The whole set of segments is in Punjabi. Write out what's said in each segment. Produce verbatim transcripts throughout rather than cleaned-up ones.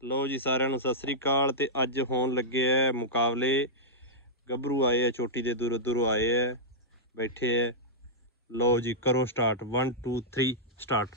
लो जी सारिਆਂ ਨੂੰ ਸਤਿ ਸ੍ਰੀ ਅਕਾਲ। ਤੇ ਅੱਜ ਹੋਣ ਲੱਗੇ ਐ ਮੁਕਾਬਲੇ। ਗੱਭਰੂ ਆਏ ਐ ਚੋਟੀ ਦੇ ਦੂਰੋਂ ਦੂਰੋਂ ਆਏ ਐ ਬੈਠੇ ਐ। लो जी करो start one two three start.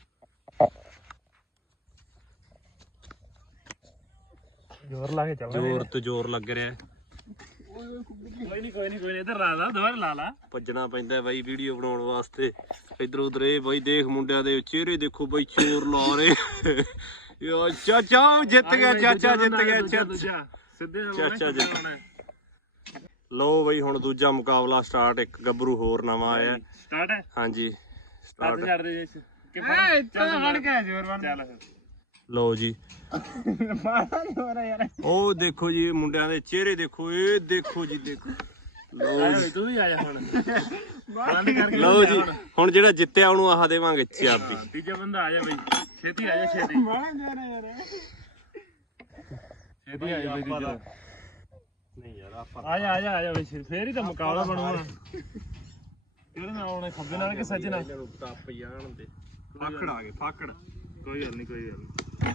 जोर ला के चल जोर तो जोर लग रहा है। कोई नहीं कोई नहीं कोई नहीं इधर ला ला दोबारा ला ला ਭੱਜਣਾ ਪੈਂਦਾ ਬਾਈ ਵੀਡੀਓ ਬਣਾਉਣ ਵਾਸਤੇ। ਇਧਰ ਉਧਰ ਇਹ ਬਾਈ ਦੇਖ ਮੁੰਡਿਆਂ ਦੇ ਚਿਹਰੇ ਦੇਖੋ ਬਾਈ ਚੋਰ ਲਾ ਰਹੇ। ਯਾ ਚਾਚਾ ਜਿੱਤ ਗਿਆ ਚਾਚਾ ਜਿੱਤ ਗਿਆ ਚਾਚਾ ਸਿੱਧੇ ਚਾਚਾ ਜਿੱਤ। ਲੋ ਬਈ ਹੁਣ ਦੂਜਾ ਮੁਕਾਬਲਾ ਸਟਾਰਟ। ਇੱਕ ਗੱਭਰੂ ਹੋਰ ਨਵਾਂ ਆਇਆ ਸਟਾਰਟ ਹੈ। ਹਾਂਜੀ ਸਟਾਰਟ ਛੱਡ ਦੇ ਜੈਸ ਕਿ ਚੱਲ ਫੜ ਕੇ ਜ਼ੋਰ ਬਣ ਚੱਲ ਲੋ ਜੀ ਮਾਰਾ ਜ਼ੋਰ ਆ ਯਾਰ। ਉਹ ਦੇਖੋ ਜੀ ਮੁੰਡਿਆਂ ਦੇ ਚਿਹਰੇ ਦੇਖੋ। ਇਹ ਦੇਖੋ ਜੀ ਦੇਖੋ। ਲੋ ਤੂੰ ਵੀ ਆ ਜਾ ਹੁਣ ਬੰਦ ਕਰਕੇ ਲਓ ਜੀ ਹੁਣ ਜਿਹੜਾ ਜਿੱਤਿਆ ਉਹਨੂੰ ਆਹ ਦੇਵਾਂਗੇ ਚਾਬੀ। ਤੀਜਾ ਬੰਦਾ ਆ ਜਾ ਬਈ ਛੇਤੀ ਆ ਜਾ ਛੇਤੀ ਮਾਰਾ ਜ਼ੋਰ ਆ ਯਾਰ। ਛੇਤੀ ਆ ਜਾ ਬਈ ਤੀਜਾ ਨਹੀਂ ਯਾਰ ਆਪਾਂ ਆ ਜਾ ਆ ਜਾ ਆ ਜਾ ਬਈ ਫੇਰ ਹੀ ਤਾਂ ਮੁਕਾਬਲਾ ਬਣੂਗਾ। ਕਿਹੜੇ ਨਾਲ ਆਉਣੇ ਖੱਬੇ ਨਾਲ ਕਿ ਸੱਜੇ ਨਾਲ ਟੱਪ ਜਾਣ ਦੇ। ਫਾਕੜ ਆ ਗਏ ਫਾਕੜ ਕੋਈ ਗੱਲ ਨਹੀਂ ਕੋਈ ਗੱਲ ਨਹੀਂ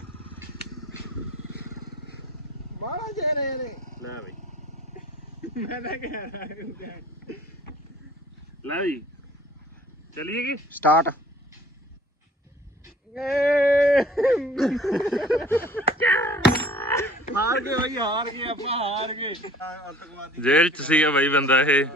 ਮਾਰਾ ਜੇ ਰੇ ਰੇ ਲੈ ਬਈ ਮੈਂ ਤਾਂ ਕਹਿ ਰਿਹਾ ਲੈ ਵੀ ਚਲੀਏ ਕੀ ਸਟਾਰਟ। ਹਾਰ ਗਏ ਬਾਈ ਹਾਰ ਗਏ ਆਪਾਂ ਹਾਰ ਗਏ। ਜੇਲ੍ਹ ਚ ਸੀਗਾ ਬਾਈ ਬੰਦਾ ਇਹ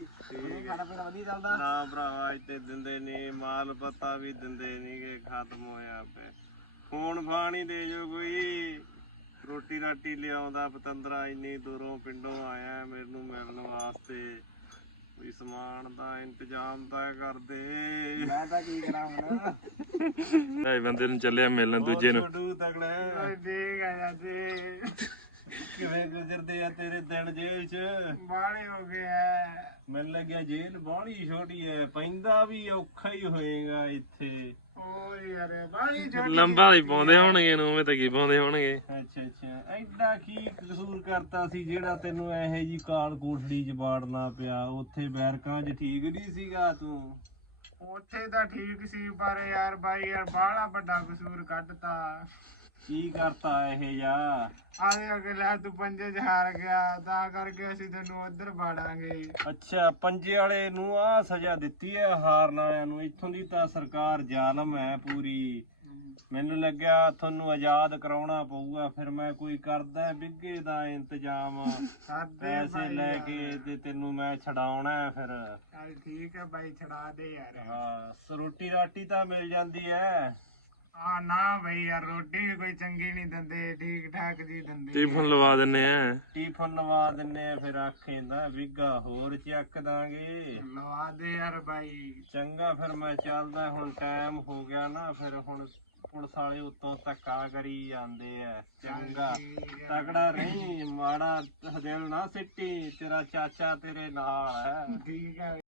ਨਾ ਭਰਾਵਾ ਇੱਥੇ ਦਿੰਦੇ ਨੀ ਮਾਲ ਪਤਾ ਵੀ ਦਿੰਦੇ ਨੀ ਕਿ ਖਤਮ ਹੋਇਆ ਪਿਆ। ਫੋਨ ਫਾਣੀ ਦੇ ਜੋ ਕੋਈ ਰੋਟੀ ਰਾਟੀ ਲਿਆਉਂਦਾ ਪਤੰਦਰਾ ਇੰਨੀ ਦੂਰੋਂ ਪਿੰਡੋਂ ਆਇਆ ਮੈਨੂੰ ਮਿਲਣ ਵਾਸਤੇ। ਕੋਈ ਸਮਾਨ ਦਾ ਇੰਤਜ਼ਾਮ ਤਾਂ ਕਰਦੇ। ਮੈਂ ਤਾਂ ਕੀ ਕਰਾਂ ਹੁਣ। ਇਹ ਬੰਦੇ ਨੂੰ ਚੱਲਿਆ ਮਿਲਣ ਦੂਜੇ ਨੂੰ। ਛੋਟੂ ਤਗੜਾ ਦੇਖ ਆਇਆ ਤੇ ਕਿਵੇਂ ਗੁਜ਼ਰਦੇ ਆ ਤੇਰੇ ਦਿਨ ਜੇਲ੍ਹ ਚ। ਬਾਹਲੇ ਹੋ ਗਏ ਐ ਮੈਨੂੰ ਲੱਗਿਆ ਜੇਲ੍ਹ ਬਾਹਲੀ ਛੋਟੀ ਐ ਪੈਂਦਾ ਵੀ ਔਖਾ ਹੀ ਹੋਏਗਾ ਇੱਥੇ। ਓ ਯਾਰ ਬਾਹਲੀ ਛੋਟੀ ਲੰਬਾ ਹੀ ਪਾਉਂਦੇ ਹੋਣਗੇ ਇਹਨੂੰ ਉਵੇਂ ਤਾਂ ਕੀ ਪਾਉਂਦੇ ਹੋਣਗੇ। ਅੱਛਾ ਅੱਛਾ ਐਡਾ ਕੀ ਕਸੂਰ ਕਰਤਾ ਸੀ ਜਿਹੜਾ ਤੈਨੂੰ ਇਹੋ ਜੀ ਕਾਲ ਕੋਠੜੀ ਚ ਵਾੜਨਾ ਪਿਆ। ਉੱਥੇ ਬੈਰਕਾਂ ਚ ਠੀਕ ਨਹੀਂ ਸੀਗਾ ਤੂੰ। ਉੱਥੇ ਤਾਂ ਠੀਕ ਸੀ ਪਰ ਯਾਰ ਬਾਈ ਯਾਰ ਬਾਹਲਾ ਵੱਡਾ ਕਸੂਰ ਕੱਢਤਾ। ਕੀ ਕਰਤਾ ਇਹ ਜਾ ਆਦੇ ਅੱਗੇ ਲੈ ਤੂੰ ਪੰਜੇ ਚ ਹਾਰ ਗਿਆ ਤਾਂ ਕਰਕੇ ਅਸੀਂ ਤੈਨੂੰ ਉੱਧਰ ਵਾੜਾਂਗੇ। ਅੱਛਾ ਪੰਜੇ ਵਾਲੇ ਨੂੰ ਆ ਸਜ਼ਾ ਦਿੱਤੀ ਹੈ ਹਾਰਨ ਵਾਲਿਆਂ ਨੂੰ। ਇੱਥੋਂ ਦੀ ਤਾਂ ਸਰਕਾਰ ਜ਼ਾਲਮ ਹੈ ਪੂਰੀ। ਮੈਨੂੰ ਲੱਗਿਆ ਤੁਹਾਨੂੰ ਆਜ਼ਾਦ ਕਰਾਉਣਾ ਪਊਗਾ। ਫਿਰ ਮੈਂ ਕੋਈ ਕਰਦਾ ਬਿੱਗੇ ਦਾ ਇੰਤਜ਼ਾਮ ਪੈਸੇ ਲੈ ਕੇ ਤੇ ਤੈਨੂੰ ਮੈਂ ਛਡਾਉਣਾ। ਫਿਰ ਚੱਲ ਠੀਕ ਹੈ ਬਾਈ ਛਡਾ ਦੇ ਯਾਰ। ਹਾਂ ਰੋਟੀ ਰਾਟੀ ਤਾਂ ਮਿਲ ਜਾਂਦੀ ਹੈ। ਆ ਨਾ ਬਈ ਯਾਰ ਰੋਟੀ ਵੀ ਕੋਈ ਚੰਗੀ ਨਹੀਂ ਦਿੰਦੇ ਠੀਕ ਠਾਕ ਜੀ ਦਿੰਦੇ। ਟਿਫਨ ਲਵਾ ਦਿੰਨੇ ਆ ਟਿਫਨ ਲਵਾ ਦਿੰਨੇ ਆ। ਫਿਰ ਆਖੇਂਦਾ ਬਿੱਗਾ ਹੋਰ ਚੱਕ ਦਾਂਗੇ। ਲਵਾ ਦੇ ਯਾਰ ਬਾਈ। ਚੰਗਾ ਫਿਰ ਮੈਂ ਚੱਲਦਾ ਹੁਣ ਟਾਈਮ ਹੋ ਗਿਆ ਨਾ। ਫਿਰ ਹੁਣ ਪੁਲਿਸ ਵਾਲੇ ਉੱਤੋਂ ਧੱਕਾ ਕਰੀ ਜਾਂਦੇ ਆ। ਚੰਗਾ ਤਕੜਾ ਰਹੀ ਮਾੜਾ ਦਿਲ ਨਾ ਸਿੱਟੀ ਤੇਰਾ ਚਾਚਾ ਤੇਰੇ ਨਾਲ ਹੈ। ਠੀਕ ਹੈ।